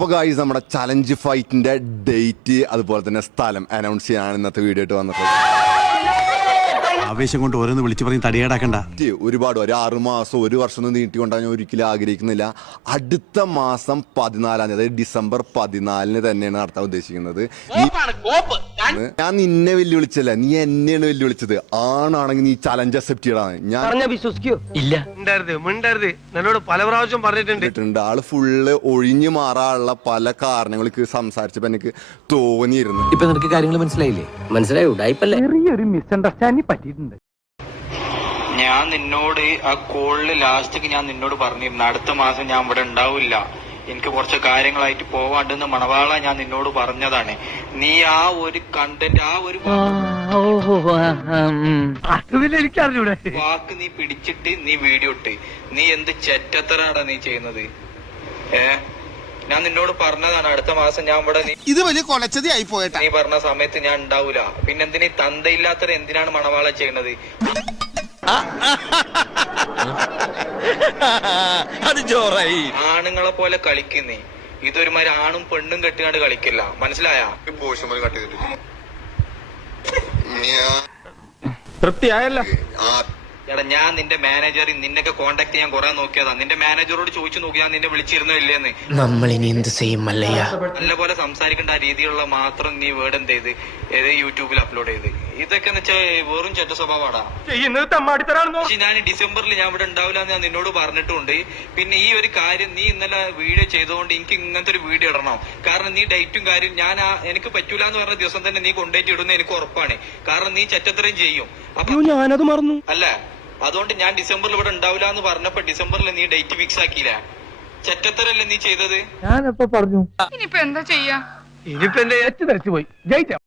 അപ്പോൾ ഗായ്സ് നമ്മുടെ challenge ഫൈറ്റിന്റെ date അതുപോലെ തന്നെ സ്ഥലം അനൗൺസ് ചെയ്യാനാണ് ഇന്നത്തെ വീഡിയോ ആയിട്ട് വന്നിട്ടുള്ളത്. ആവേശം കൊണ്ട് ഓരോന്ന് വിളിച്ചു പറഞ്ഞ് തടിയേടാക്കണ്ട. ഒരുപാട് ഒരു 6 മാസം 1 വർഷം ഒന്നും നീട്ടിക്കൊണ്ടാൻ ഞാൻ ഒരിക്കലും ആഗ്രഹിക്കുന്നില്ല. അടുത്ത മാസം 14-ാം തീയതി അതായത് ഡിസംബർ 14-ന് തന്നെയാണ് നടത്താൻ ഉദ്ദേശിക്കുന്നത്. ഞാൻ നിന്നെ വെല്ലുവിളിച്ചല്ല, നീ എന്നെയാണ് വെല്ലുവിളിച്ചത്. ആണാണെങ്കിൽ നീ ചലഞ്ച് അക്സെപ്റ്റ് ചെയ്യണം. ഞാൻ വിശ്വസിക്കോ ഇല്ല എന്നോട് പല പ്രാവശ്യം പറഞ്ഞിട്ടുണ്ട്. ആള് ഫുള്ള് ഒഴിഞ്ഞു മാറാനുള്ള പല കാരണങ്ങൾക്ക് സംസാരിച്ചപ്പോ എനിക്ക് തോന്നിയിരുന്നു. ഇപ്പൊ നിനക്ക് കാര്യങ്ങൾ മനസ്സിലായില്ലേ? മനസ്സിലായോ? ഉടായിപ്പല്ലേ? ചെറിയൊരു മിസ്അണ്ടർസ്റ്റാൻഡിങ് പറ്റിയിട്ടുണ്ട്. ഞാൻ നിന്നോട് ആ കോളില് ലാസ്റ്റ് ഞാൻ നിന്നോട് പറഞ്ഞിരുന്നു അടുത്ത മാസം ഞാൻ ഇവിടെ ഉണ്ടാവില്ല, എനിക്ക് കുറച്ച് കാര്യങ്ങളായിട്ട് പോവാണ്ടെന്ന് മണവാള ഞാൻ നിന്നോട് പറഞ്ഞതാണ്. നീ ആ ഒരു കണ്ടന്റ് ആ ഒരു വാക്ക് നീ പിടിച്ചിട്ട് നീ വീഡിയോ ഇട്ട് നീ എന്ത് ചെറ്റത്തരാടാ നീ ചെയ്യുന്നത്? ഞാൻ നിന്നോട് പറഞ്ഞതാണ് അടുത്ത മാസം ഞാൻ ഇവിടെ ഇത് വലിയ കൊലച്ചതി ആയി പോയിട്ടാ. നീ പറഞ്ഞ സമയത്ത് ഞാൻ ഉണ്ടാവൂല. പിന്നെ എന്തിനീ തന്തയില്ലാത്തവർ എന്തിനാണ് മണവാള ചെയ്യണത്? അത് ജോറായി. ആണുങ്ങളെ പോലെ കളിക്കുന്നേ. ഇതൊരുമാതിരി ആണും പെണ്ണും കെട്ടിക്കാണ്ട് കളിക്കില്ല, മനസ്സിലായ? തൃപ്തിയായല്ലോ. എടാ ഞാൻ നിന്റെ മാനേജറിൽ നിന്നൊക്കെ കോണ്ടാക്ട് ചെയ്യാൻ കുറെ നോക്കിയതാ. നിന്റെ മാനേജറോട് ചോദിച്ചു നോക്കി ഞാൻ നിന്നെ വിളിച്ചിരുന്നോ ഇല്ലേന്ന്. നമ്മളിനി എന്ത് ചെയ്യും മല്ലയ്യ? നല്ലപോലെ സംസാരിക്കേണ്ട രീതിയിലുള്ള മാത്രം നീ വേർഡ് എന്ത് ചെയ്ത് യൂട്യൂബിൽ അപ്ലോഡ് ചെയ്ത് ഇതൊക്കെ എന്ന് വെച്ചാൽ വെറും ചെറ്റ സ്വഭാവമാടാ. പക്ഷെ ഞാൻ ഡിസംബറിൽ ഞാൻ ഇവിടെ ഉണ്ടാവില്ല എന്ന് ഞാൻ നിന്നോട് പറഞ്ഞിട്ടുണ്ട്. പിന്നെ ഈ ഒരു കാര്യം നീ ഇന്നലെ വീഡിയോ ചെയ്തുകൊണ്ട് എനിക്ക് ഇങ്ങനത്തെ ഒരു വീഡിയോ ഇടണം. കാരണം നീ ഡേറ്റും കാര്യം ഞാൻ എനിക്ക് പറ്റൂല എന്ന് പറഞ്ഞ ദിവസം തന്നെ നീ കൊണ്ടുപോയിട്ട് ഇടുന്ന എനിക്ക് ഉറപ്പാണ്. കാരണം നീ ചെറ്റത്രയും ചെയ്യും. അപ്പൊ ഞാനത് മറന്നു. അല്ല, അതുകൊണ്ട് ഞാൻ ഡിസംബറിൽ ഇവിടെ ഉണ്ടാവില്ല എന്ന് പറഞ്ഞപ്പോ ഡിസംബറിൽ നീ ഡേറ്റ് ഫിക്സ് ആക്കിയില്ല. ചെറ്റത്തരല്ലേ നീ ചെയ്തത്? ഞാനപ്പോ പറഞ്ഞു ഇനിയിപ്പോ എന്താ ചെയ്യാ? ഇനിയിപ്പോ എന്റെ ഏറ്റു ധരിച്ചു പോയി. ജയിച്ച